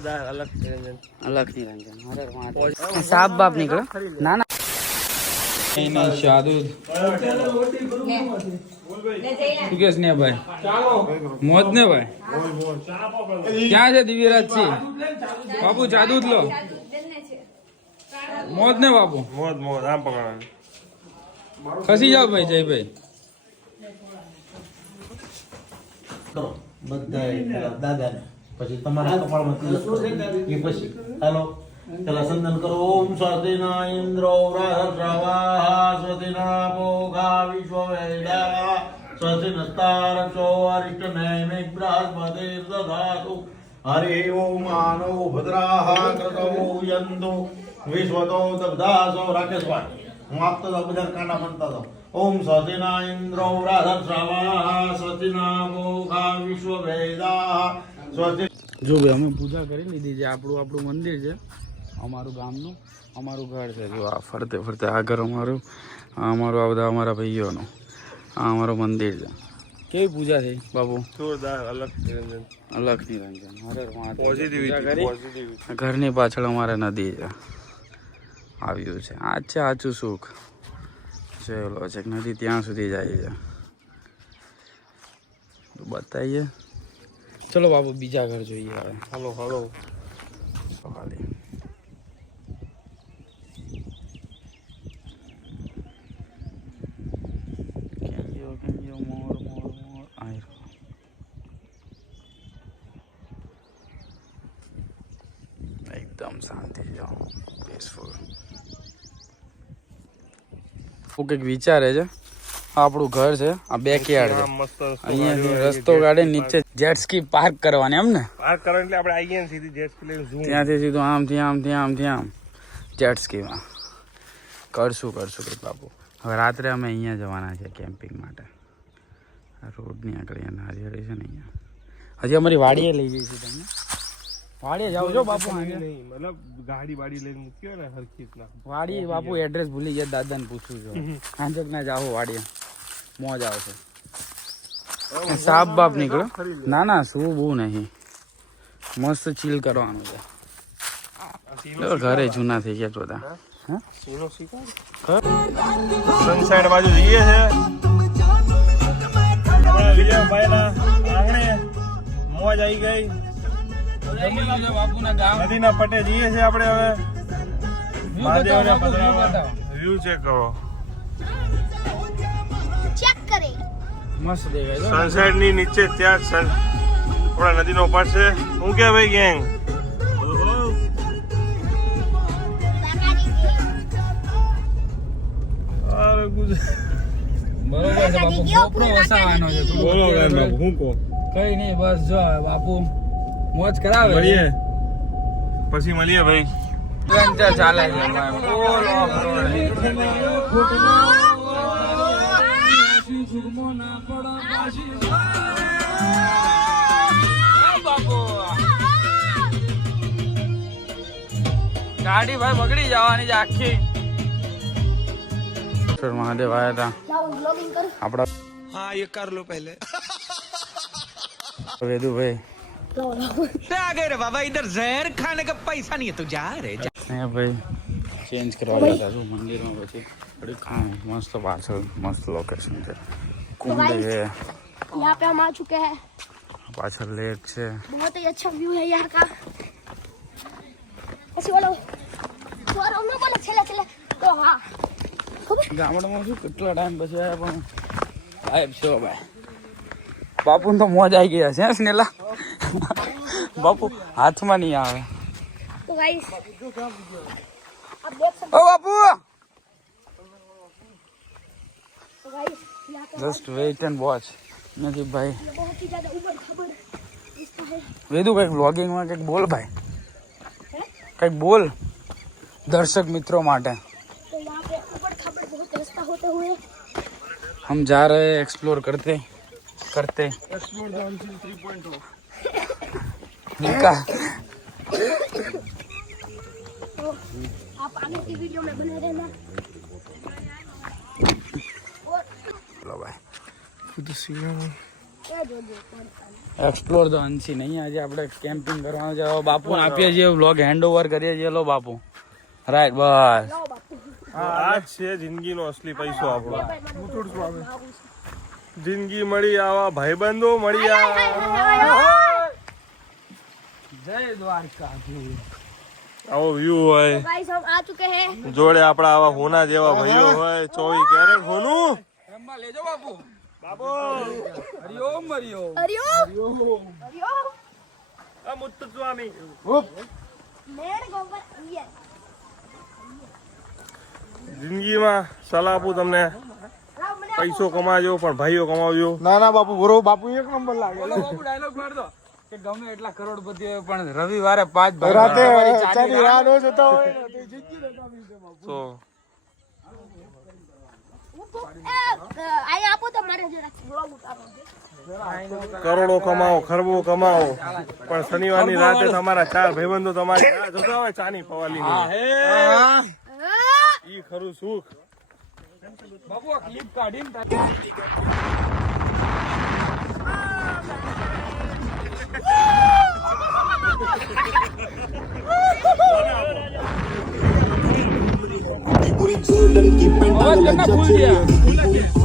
अलग निरंजन साहब बाप निकलो ना ना नहीं शादूद सुकेश ने भाई मोज ने भाई क्या है दिव्यराज जी बाबू जादूद लो मोज ने बाबू मोद मोद आम पकड़ा खसी जाओ भाई जय भाई દાદા પછી તમારા કપાળમાં તિલક એ પછી હાલો પેલા સંદન કરો ઓમ સ્વાતિના ઇન્દ્રો વ્રાહ્રવાહ સ્વતિના ભોગા વિશ્વવેદા સ્વસ્તિનસ્તારક્ષો અરિષ્ટનેમિ બૃહસ્પતિર્દધાતુ હરિ ઓમ માનો ભદ્રાહ કૃતો યંતુ વિશ્વતો દબ્ધાસો રાકેશભાઈ હું આપતો હતો બધા કાંડા બનતા હતો ઓમ સ્વસ્તિના ઇન્દ્રો વ્રાહ્રવાહ સ્વસ્તિના ભોગા વિશ્વવેદા સ્વસ્તિ જો ભાઈ અમે પૂજા કરી લીધી છે આપણું મંદિર છે અમારું ગામનું અમારું ઘર છે જો આ ફરતે ફરતે આ ઘર અમારું આ બધા અમારા ભાઈઓનું આ અમારું મંદિર છે કેવી પૂજા થઈ બાબુ जोरदार अलग निरंजन અલગ નિરંજન પૂજા કરી ઘરની પાછળ અમારે નદી છે આવ્યું છે આ છે આચું સુખ ચલો છે નદી ત્યાં સુધી જાય છે તો બતાવીએ ચલો બાબુ બીજા ઘર જોઈએ હવે हेलो हेलो ખાલી મોર આયરો એકદમ શાંતિ જો પીસફુલ કંઈક વિચારે છે આપણું ઘર છે આ બેકયાર્ડ છે मस्त અહીંયાથી રસ્તો કાઢી નીચે જેટ સ્કી પાર્ક કરવાની એમ ને पार्क करने એટલે આપણે આઈએ ને સીધી જેટ સ્કી લઈને ઝૂમ ત્યાંથી સીધું આમથી આમ જેટ સ્કીમાં કરશું કંઈક બાપુ હવે રાત્રે અમે અહીંયા જવાના છે કેમ્પિંગ માટે આ રોડની આગળ અહીંયા નારિયેળી છે ને અહીંયા હજી અમારી વાડીએ લઈ જઈશું તમને વાડીએ જાઓ છો બાપુ नहीं मतलब गाड़ी वाड़ी लेने मुक्यो ने हरखी इतना વાડી બાપુ એડ્રેસ ભૂલી ગયા દાદાને પૂછું છું સાંજક ના જાઓ વાડીએ મોજ આવશે સાપ બાપ નીકળો ના ના શું બહુ નહીં મસ્ત ચીલ કરવાનું છે ઘરે જૂના થઈ ગયા બધા सीनो सीखा सनसाइड बाजू જઈએ છે આપણે વિજયભાઈના આંગણે મોજ આવી ગઈ બાપુના ગામ નદીના પટે જઈએ છે આપણે હવે મહાદેવને પધરાવા વ્યૂ ચેક કરો મસ્ત દેખાય સનસેટ ની નીચે ત્યાં સન આપણા નદીનો ઉપર છે હું કે ભાઈ ગેંગ બરોબર છે બાપુ ગોપરો વસાવાનો છે બોલો ગામ હું કો કઈ નહીં બસ જો બાપુ મોજ કરાવે મળીએ પછી મળીએ ભાઈ ટ્રેન ચાલે છે ફૂલ ઓફ ગાડી ભાઈ બગડી જવાની છે આખી મહાદેવ આયા હતા આપડા हाँ ये कर लो पहले વેદુ ભાઈ आ गए रे बाबा इधर जहर खाने का पैसा नहीं है तू जा रे जा। અહીંયા ભાઈ ચેન્જ કરવા ગયા હતા મંદિરમાં પછી થોડીક મસ્ત પાછળ મસ્ત લોકેશન છે કુંડ છે यहाँ पे हम आ चुके हैं પાછળ લેક છે बहुत ही अच्छा व्यू है यहाँ का ऐसे बोलो चले चले तो हाँ ગામડામાં શું કેટલા ટાઈમ પછી આવ્યા પણ સાહેબ છો ભાઈ બાપુને તો મોજ આવી ગયા છે સ્નેલા બાપુ હાથમાં નહીં આવે तो गाइस आप देख सकते ઓ બાપુ हो गाइस यहाँ का જસ્ટ વેઇટ એન્ડ વોચ નથી ભાઈ बहुत ही ज्यादा ऊबड़ खाबड़ इसका है વેદુ કંઈક વ્લોગિંગમાં કંઈક બોલ ભાઈ કંઈક બોલ દર્શક મિત્રો માટે तो यहाँ पे ऊबड़ खाबड़ बहुत रास्ता होते हुए हम जा रहे हैं एक्सप्लोर करते एक्सप्लोर डाउन 3.0 निका तो आप आगे की वीडियो में बने रहना और लो भाई खुद सीना એ જોજો પડતા. Explore the unseen. અહીંયા આજે આપણે કેમ્પિંગ કરવાનું છે. હવે બાપુને આપીએ છીએ વ્લોગ હેન્ડ ઓવર કરીએ છીએ. લો બાપુ, રાઈટ, બસ. લાવો બાપુ. આ જ છે જિંદગીનો અસલી પૈસો આપણો. ભાઈ મને આવું છે. જિંદગી મળી આવા ભાઈબંધો મળી હાય, હાય, હાય, હાય. જય દ્વારકા. આવો વ્યૂ હોય, गाइस हम आ चुके हैं. જોડે આપણા આવા હોના જેવા ભાઈઓ હોય. 24 કેરેટ હોનું. રમવા લેજો બાપુ. બાબો હરિઓમ હરિઓમ. हरिओम. આ મુત્તુ સ્વામી. मेड़ गोबर ये. જિંદગીમાં સલાહ આપું તમને, लाओ मैंने પૈસો કમાજો પણ ભાઈઓ કમાવજો. ના ના બાપુ બરો બાપુ એક નંબર લાગે. બોલો બાપુ, ડાયલોગ માર દો કે ગમે એટલા કરોડપતિ હોય પણ રવિવારે 5 ભાઈ રાતે તમારી ચાની રાહ ન જોતા હોય તો જિંદગી રકામી છે બાપુ. તો आए आपो तो मारे जरा ब्लॉग उतारो. કરોડો કમાઓ, ખરબો કમાઓ, પણ શનિવારની રાતે તમારા 4 ભાઈબંધો તમારી રાહ જોતા હોય ચાની પવાલી ઈ ખરું સુખ. બાપુ આ ક્લિપ કાઢીને અવાજ કેમ ના ફૂલ ગયા?